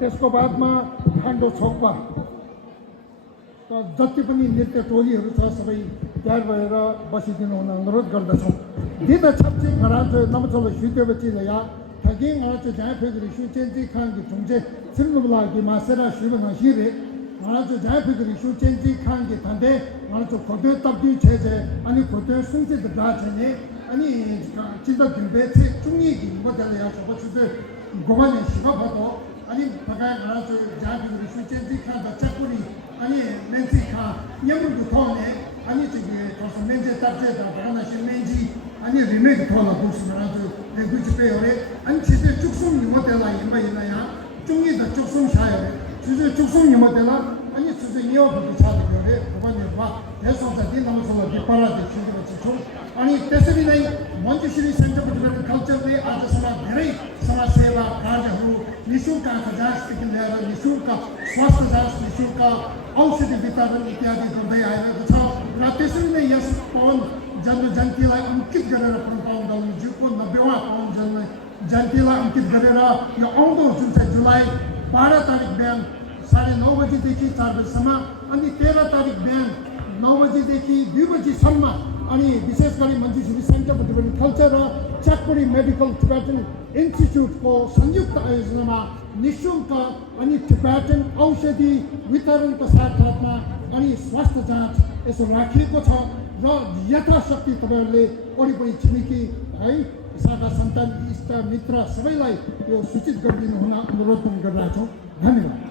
त्यसको बादमा खान्डो छोक्पा जति पनि नृत्य टोलीहरू छ सबै तयार भएर बसिदिनु हुन अनुरोध गर्दछौँ। दिदा छप्ची खराज नमचल सुत्यो बची लया ठगिङ अरच जाय फेगरी सु चेन्ची खान की ठुङचे सिर्नुबला की मासेरा शिव नशिरे अरच जाय फेगरी सु चेन्ची खान की ठन्डे अरच खोटे तब्दी छे छे अनि खोटे सुनचे दगा छने अनि चिन्ता दिबे छे चुङी की बदल या सब छुते गोवाने शिव भतो अनि पगाय अरच जाय फेगरी सु चेन्ची खान द चकुरी अनि मेन्सी खा यमुको थोने अनि चाहिँ कसो मेन्जे तब्जे द भना शि मेन्जी अनि रिमेक थोला बुक्स अरच गुच पे होरे अनि छिते चुक्सुङ निमतेला यम्बा इलाया चुङी द चुक्सुङ शाय जुजे चुक्सुङ निमतेला अनि जुजे नियो भको छाले होरे भगवानले वा यसो त दिन नमसला दिपारा देखिएको छ अनि त्यसरी नै मञ्चश्री सेन्टर फर डेभलपमेन्ट कल्चरले आजसम्म धेरै समाज सेवा कार्यहरू निशुल्क आँखा जाँचदेखि लिएर निशुल्क स्वास्थ्य जाँच निशुल्क औषधि वितरण इत्यादि गर्दै आइरहेको छ र त्यसरी नै यस पवन जन्म जयन्तीलाई अंकित गरेर पावन दलजीको 90वां पावन जन्म जयन्तीलाई अंकित गरेर यो आउँदो जुन चाहिँ जुलाई 12 तारिक बिहान 9:30 बजेदेखि 4 बजेसम्म अनि 13 तारिक बिहान 9 बजेदेखि 2 बजेसम्म अनि विशेष गरी मञ्चश्री सेन्टर फर डेभलपमेन्ट कल्चर र चाकपुरी मेडिकल टिबेटन इन्स्टिच्युटको संयुक्त आयोजनामा निशुल्क अनि टिबेटन औषधि वितरणको साथसाथमा अनि स्वास्थ्य जाँच यसो राखिएको छ र यथाशक्ति तपाईहरुले वरिपरि छिमेकी है सागा सन्तान इष्ट मित्र सबैलाई यो सूचित गरिदिनु हुन अनुरोध पनि गरिरहेका छौँ। धन्यवाद।